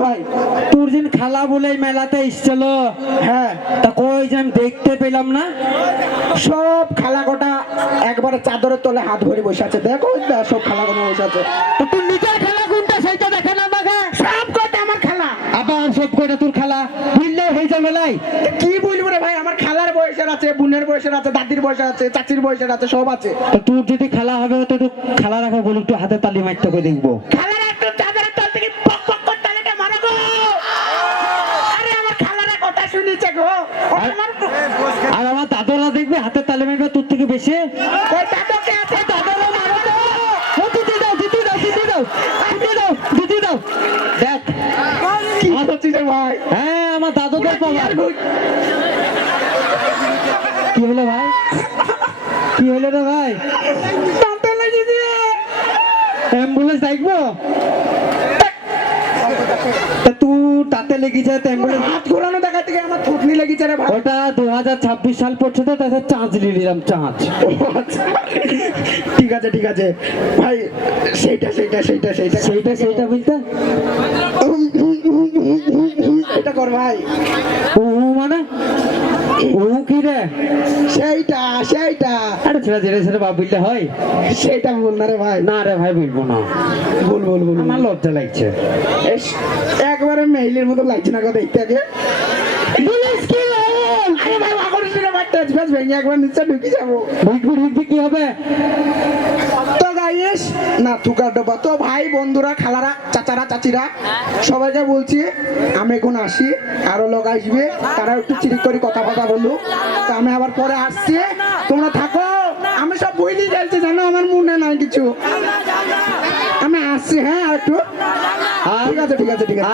ভাই। তোর যেন খালা বলে এই মেলাতে এসছিল, হ্যাঁ তা কই যেন দেখতে পেলাম না। সব খালা গোটা একবারে চাদরের তলে হাত ভরে বসে আছে, দেখো সব খালা গোটা বসে আছে। তো তোর নিজের খালা কোনটা সেটা দেখে না আমাকে। সব কটা আমার খালা। আবার সব কয়টা তোর খালা বুঝলে হয়ে যাবে লাই। কি বলবো রে ভাই, আমার খালার বয়সের আছে, বোনের বয়সের আছে, দাদির বয়সের আছে, চাচির বয়সের আছে, সব আছে। তো তোর যদি খালা হবে তো তুই খালা রাখা বল, একটু হাতে তালি মারতে করে দেখবো। খালার একটু চাদরের তল থেকে পক পক করে তালিটা মারো গো। আরে আমার খালারা কথা শুনেছে গো। আর আমার দাদরা দেখবে হাতে তালি মারবে তোর থেকে বেশি। ওই দাদুকে আছে, দাদুরও মারো তো। ও দিদি দাও দিদি দাও দিদি দাও দিদি দাও দিদি দাও। দেখ কি হচ্ছে রে ভাই? হ্যাঁ আমার দাদুদের পাওয়ার। কি হলো ভাই, কি হলো রে ভাই? দাঁতে লেগেছে। অ্যাম্বুলেন্স দেখবো? তা তুই তাতে লেগেছে তো অ্যাম্বুলেন্স? হাত ঘোরানো দেখা থেকে আমার থুতনি লেগেছে রে ভাই। ওটা 2026 সাল পড়ছে তো, তাতে চাঁচ নিয়ে নিলাম চাঁচ। ও আচ্ছা। ঠিক আছে ঠিক আছে ভাই, সেইটা সেইটা সেইটা সেইটা সেইটা সেইটা বুঝতে এটা কর ভাই। ও মানে ও কি রে? সেইটা সেইটা আরে ছেড়ে ছেড়ে ছেড়ে বাপ বললে হয়? সেইটা বল না রে ভাই। না রে ভাই বলবো না, বল বল বল। আমার লজ্জা লাগছে। এস, একবারে মেইলের মতো লাগছে না কথা দেখতে আগে। বলিস কি রে? আরে ভাই আগর ছিল ভাই, টেজ ফেজ ভেঙে একবার নিচে ঢুকে যাবো। ঢুকবি ঢুকবি কি হবে? তো গাইস না থুকা ডোবা তো ভাই বন্ধুরা খালারা চাচারা চাচিরা সবাইকে বলছি আমি এখন আসি, আরো লোক আসবে, তারা একটু চিরিক করে কথা কথা বলুক। তো আমি আবার পরে আসছি, তোমরা থাকো। আমি সব বইলি যাচ্ছি জানো, আমার মনে নাই কিছু। আমি আসছি, হ্যাঁ আর একটু। ঠিক আছে ঠিক আছে ঠিক আছে।